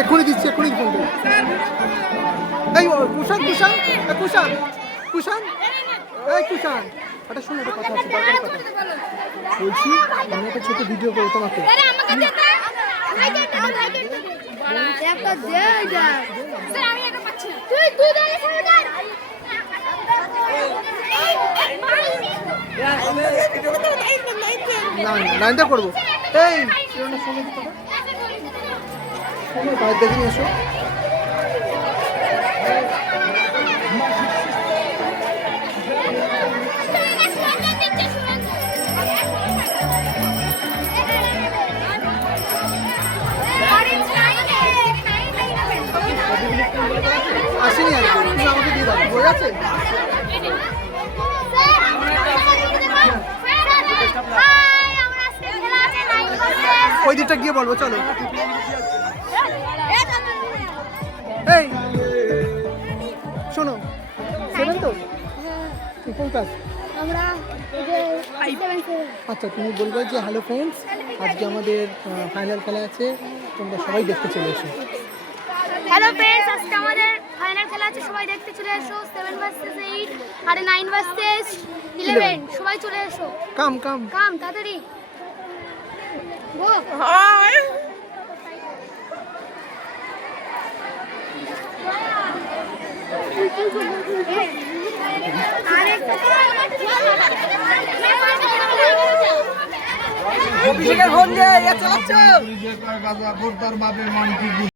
এক্ষুনি দিচ্ছি, এক্ষুনি ফোন করো। এই কুষাণ কুষাণ কুষাণ কুষাণ এই কুষাণ, এটা শোনো, একটা কথা আছে, দরকারি কথা বলছি। আমি একটা ছোট ভিডিও করবো তোমাকে। লাইনটা করবো। এই দেখে এসো। আসেনি আর তুমি আমাকে দিয়ে দাও, বই আছে? ওই দিকটা গিয়ে বলবো, চলো। এই শোনো, সেভেন তো কোন ক্লাস? আচ্ছা, তুমি বলবে যে হ্যালো ফ্রেন্ডস, আজকে আমাদের ফাইনাল খেলা আছে, তোমরা সবাই দেখতে চলে এসো। হ্যালো ফ্রেন্ডস, আজকে আমাদের ফাইনাল খেলা আছে, সবাই দেখতে চলে এসো। 7 ভার্সেস 8 আর 9 ভার্সেস 11, সবাই চলে এসো। কাম কাম কাম তাড়াতাড়ি গো। অভিষেকের ফোন দিয়ে চালাচ্ছ।